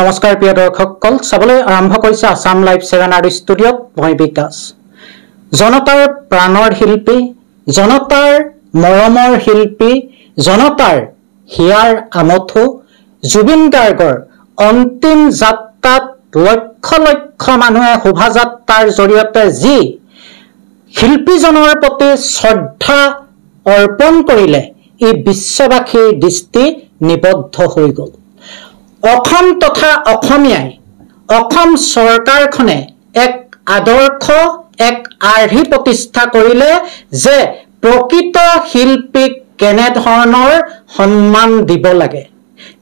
নমস্কাৰ প্ৰিয় দৰ্শকসকল, চাবলৈ আৰম্ভ কৰিছে আসাম লাইভ 7 আৰু ষ্টুডিঅ'ত মই বিকাশ। জনতাৰ প্ৰাণৰ শিল্পী, জনতাৰ মৰমৰ শিল্পী, জনতাৰ হিয়াৰ আমঠু জুবিন গাৰ্গৰ অন্তিম যাত্ৰাত লক্ষ লক্ষ মানুহে শোভাযাত্ৰাৰ জৰিয়তে যি শিল্পীজনৰ প্ৰতি শ্ৰদ্ধা অৰ্পণ কৰিলে, এই বিশ্ববাসীৰ দৃষ্টি নিবদ্ধ হৈ গ'ল। অসম তথা অসমীয়াই, অসম চৰকাৰখনে এক আদৰ্শ, এক আৰ্হি প্ৰতিষ্ঠা কৰিলে যে প্ৰকৃত শিল্পীক কেনেধৰণৰ সন্মান দিব লাগে।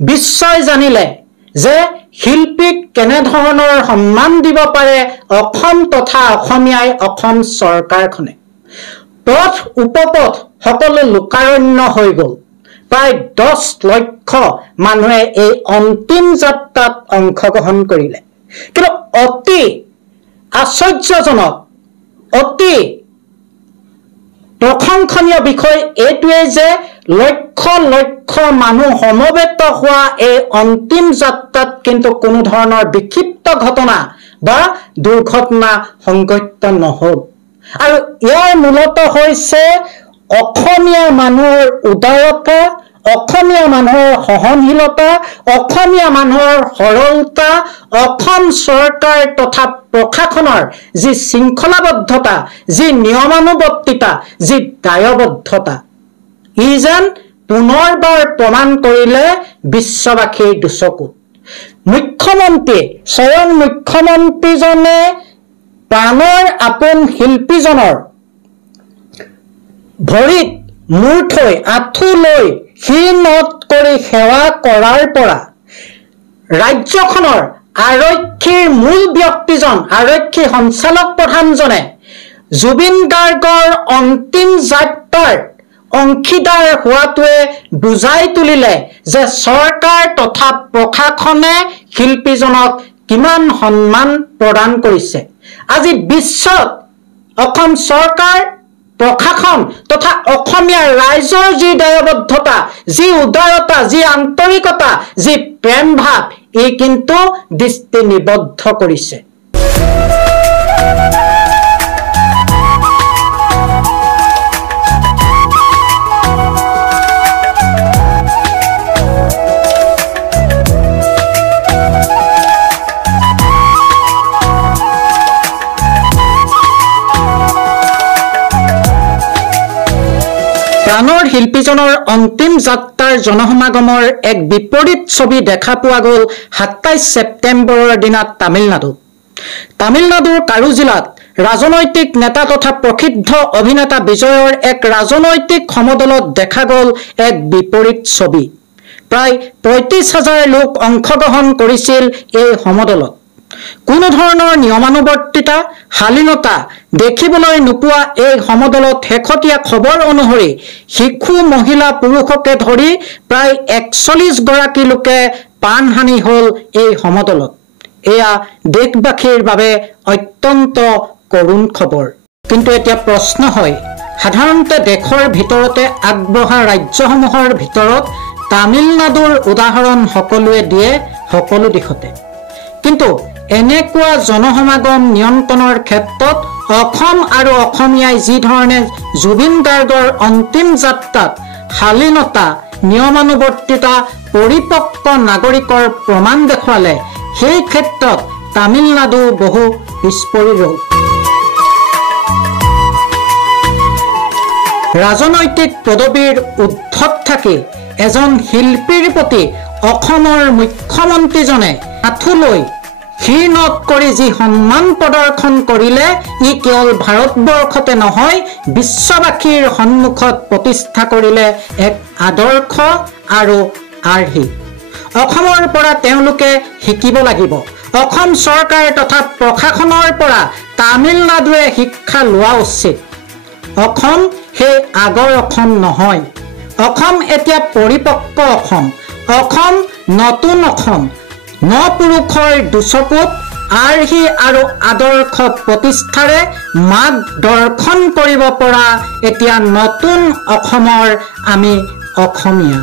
বিশ্বই জানিলে যে শিল্পীক কেনেধৰণৰ সন্মান দিব পাৰে অসম তথা অসমীয়াই, অসম চৰকাৰখনে। পথ উপপথ সকলো লোকাৰণ্য হৈ গ'ল। প্ৰায় 10 লক্ষ মানুহে এই অন্তিম যাত্ৰাত অংশগ্ৰহণ কৰিলে। কিন্তু অতি আশ্চৰ্যজনক, অতি প্ৰশংসনীয় বিষয় এইটোৱে যে লক্ষ লক্ষ মানুহ সমবেত হোৱা এই অন্তিম যাত্ৰাত কিন্তু কোনো ধৰণৰ বিক্ষিপ্ত ঘটনা বা দুৰ্ঘটনা সংঘটিত নহ'ল। আৰু ইয়াৰ মূলত হৈছে অসমীয়া মানুহৰ উদাৰতা, অসমীয়া মানুহৰ সহনশীলতা, অসমীয়া মানুহৰ সৰলতা, অসম চৰকাৰ তথা প্ৰশাসনৰ যি শৃংখলাবদ্ধতা, যি নিয়মানুবৰ্তিতা, যি দায়বদ্ধতা, ই যেন পুনৰবাৰ প্ৰমাণ কৰিলে বিশ্ববাসীৰ দুচকুত। মুখ্যমন্ত্ৰী, স্বয়ং মুখ্যমন্ত্ৰীজনে প্ৰাণৰ আপোন শিল্পীজনৰ ভৰিত মূৰ থৈ, আঁঠু লৈ শিৰনত কৰি সেৱা কৰাৰ পৰা ৰাজ্যখনৰ আৰক্ষীৰ মূল ব্যক্তিজন, আৰক্ষী সঞ্চালক প্ৰধানজনে জুবিন গাৰ্গৰ অন্তিম যাত্ৰাৰ অংশীদাৰ হোৱাটোৱে বুজাই তুলিলে যে চৰকাৰ তথা প্ৰশাসনে শিল্পীজনক কিমান সন্মান প্ৰদান কৰিছে। আজি বিশ্বত অসম চৰকাৰ, প্ৰশাসন তথা অসমীয়া ৰাইজৰ যি দায়বদ্ধতা, যি উদাৰতা, যি আন্তৰিকতা, যি প্ৰেম ভাৱ, ই কিন্তু দৃষ্টি নিবদ্ধ কৰিছে। প্ৰাণৰ শিল্পীজনৰ অন্তিম যাত্ৰাৰ জনসমাগমৰ এক বিপৰীত ছবি দেখা পোৱা গ'ল 27 ছেপ্টেম্বৰৰ দিনা তামিলনাডুত। তামিলনাডুৰ কাৰু জিলাত ৰাজনৈতিক নেতা তথা প্ৰসিদ্ধ অভিনেতা বিজয়ৰ এক ৰাজনৈতিক সমদলত দেখা গ'ল এক বিপৰীত ছবি। প্ৰায় 35,000 লোক অংশগ্ৰহণ কৰিছিল এই সমদলত। কোনো ধৰণৰ নিয়মানুবৰ্তিতা, শালীনতা দেখিবলৈ নোপোৱা এই সমদলত শেহতীয়া খবৰ অনুসৰি শিশু, মহিলা, পুৰুষকে ধৰি প্ৰায় 41 গৰাকী লোকে প্ৰাণহানি হ'ল এই সমদলত। এয়া দেশবাসীৰ বাবে অত্যন্ত কৰুণ খবৰ। কিন্তু এতিয়া প্ৰশ্ন হয়, সাধাৰণতে দেশৰ ভিতৰতে আগবঢ়া ৰাজ্যসমূহৰ ভিতৰত তামিলনাডুৰ উদাহৰণ সকলোৱে দিয়ে সকলো দিশতে। কিন্তু এনেকুৱা জনসমাগম নিয়ন্ত্ৰণৰ ক্ষেত্ৰত অসম আৰু অসমীয়াই যি ধৰণে জুবিন গাৰ্গৰ অন্তিম যাত্ৰাত শালীনতা, নিয়মানুবৰ্তিতা, পৰিপক্ক নাগৰিকৰ প্ৰমাণ দেখুৱালে, সেই ক্ষেত্ৰত তামিলনাডু বহু পিছপৰি ৰ'ল। ৰাজনৈতিক পদবীৰ ঊৰ্ধত থাকি এজন শিল্পীৰ প্ৰতি অসমৰ মুখ্যমন্ত্ৰীজনে আঁঠু লৈ শিৰনত কৰি যি সন্মান প্ৰদৰ্শন কৰিলে, ই কেৱল ভাৰতবৰ্ষতে নহয়, বিশ্ববাসীৰ সন্মুখত প্ৰতিষ্ঠা কৰিলে এক আদৰ্শ আৰু আৰ্হি। অসমৰ পৰা তেওঁলোকে শিকিব লাগিব। অসম চৰকাৰ তথা প্ৰশাসনৰ পৰা তামিলনাডুৱে শিক্ষা লোৱা উচিত। অসম সেই আগৰ অসম নহয়। অসম এতিয়া পৰিপক্ক অসম। অসম নতুন অসম। নপুৰুষৰ দুচকুত আৰ্হি আৰু আদৰ্শ প্ৰতিষ্ঠাৰে মাক দৰ্শন কৰিব পৰা এতিয়া নতুন অসমৰ আমি অসমীয়া।